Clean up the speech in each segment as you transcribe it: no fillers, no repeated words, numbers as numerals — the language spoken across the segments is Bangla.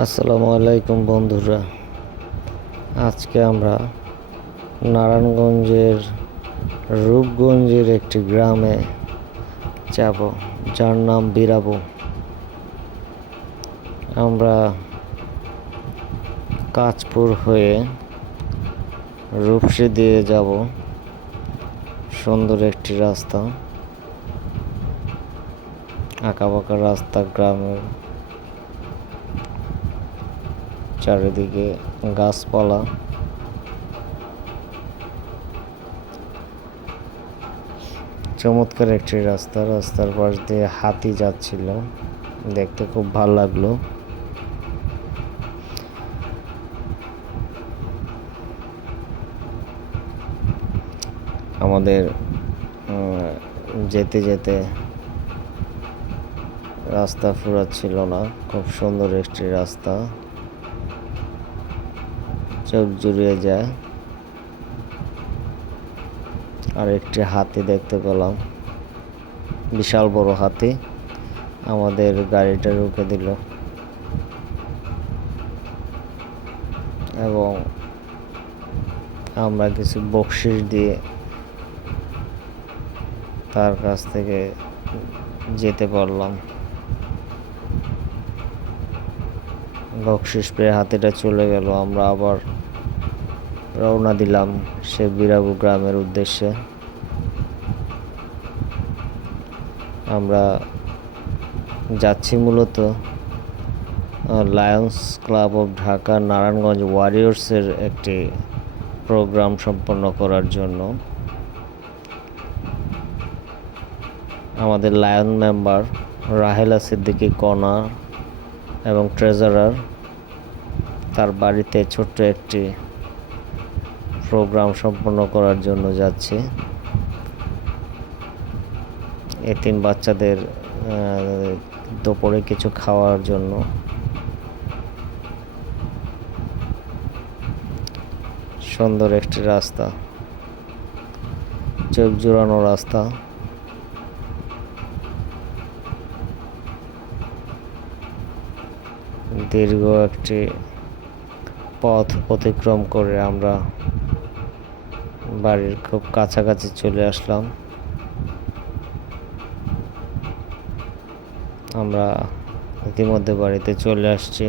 আসসালামু আলাইকুম বন্ধুরা। আজকে আমরা নারায়ণগঞ্জের রূপগঞ্জের একটি গ্রামে যাব, যার নাম বিরাবো। আমরা কাঁচপুর হয়ে রূপসী দিয়ে যাব। সুন্দর একটি রাস্তা, আঁকাবাঁকা রাস্তা, গ্রামের চারিদিকে গাছপালা। চমৎকার একটি রাস্তা, রাস্তার পাশ দিয়ে হাতি যাচ্ছিল, দেখতে খুব ভালো লাগলো। আমাদের যেতে যেতে রাস্তা ফুরাচ্ছিল না, খুব সুন্দর একটি রাস্তা, চোখ জুড়িয়ে যায়। আর একটি হাতি দেখতে পেলাম, বিশাল বড় হাতি। আমাদের গাড়িটা রুখে দিল এবং আমরা কিছু বকশিশ দিয়ে তার কাছ থেকে যেতে পারলাম। বকশিশ পেয়ে হাতিটা চলে গেল। আমরা আবার রওনা দিলাম সে বিরাবো গ্রামের উদ্দেশ্যে। আমরা যাচ্ছি মূলত Lions Club of Dhaka Narayanganj ওয়ারিয়র্সের একটি প্রোগ্রাম সম্পন্ন করার জন্য। আমাদের লায়ন মেম্বার রাহেলা সিদ্দিকী কণা এবং ট্রেজারার তার বাড়িতে ছোট্ট একটি প্রোগ্রাম সম্পন্ন করার জন্য যাচ্ছে। এতিম বাচ্চাদের দুপুরে কিছু খাওয়ার জন্য। সুন্দর একটি রাস্তা, চোখ জোড়ানো রাস্তা। দীর্ঘ একটি পথ অতিক্রম করে আমরা বাড়ির খুব কাছাকাছি চলে আসলাম। আমরা ইতিমধ্যে বাড়িতে চলে আসছি।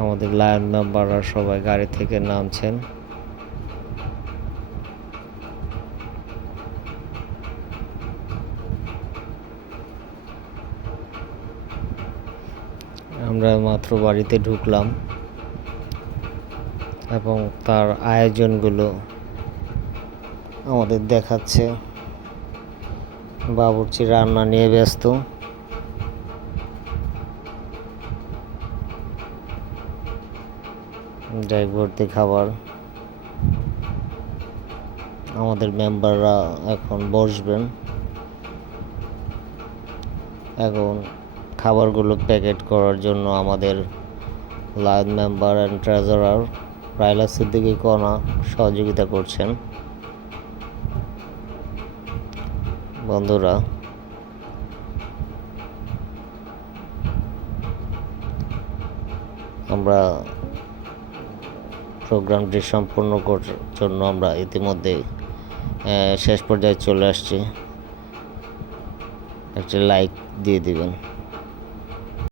আমাদের লায়ন মেম্বাররা সবাই গাড়ি থেকে নামছেন। আমরা মাত্র বাড়িতে ঢুকলাম এবং তার আয়োজনগুলো আমাদের দেখাচ্ছে। বাবুর্চি রান্না নিয়ে ব্যস্ত। ড্রাই ভর্তি খাবার। আমাদের মেম্বাররা এখন বসবেন এবং খাবারগুলো প্যাকেট করার জন্য আমাদের lion member and treasurer Rahela Siddiqui কণা সহযোগিতা করছেন। বন্ধুরা, আমরা প্রোগ্রামটি সম্পূর্ণ করার জন্য আমরা ইতিমধ্যে শেষ পর্যায়ে চলে আসছি। একটি লাইক দিয়ে দিবেন।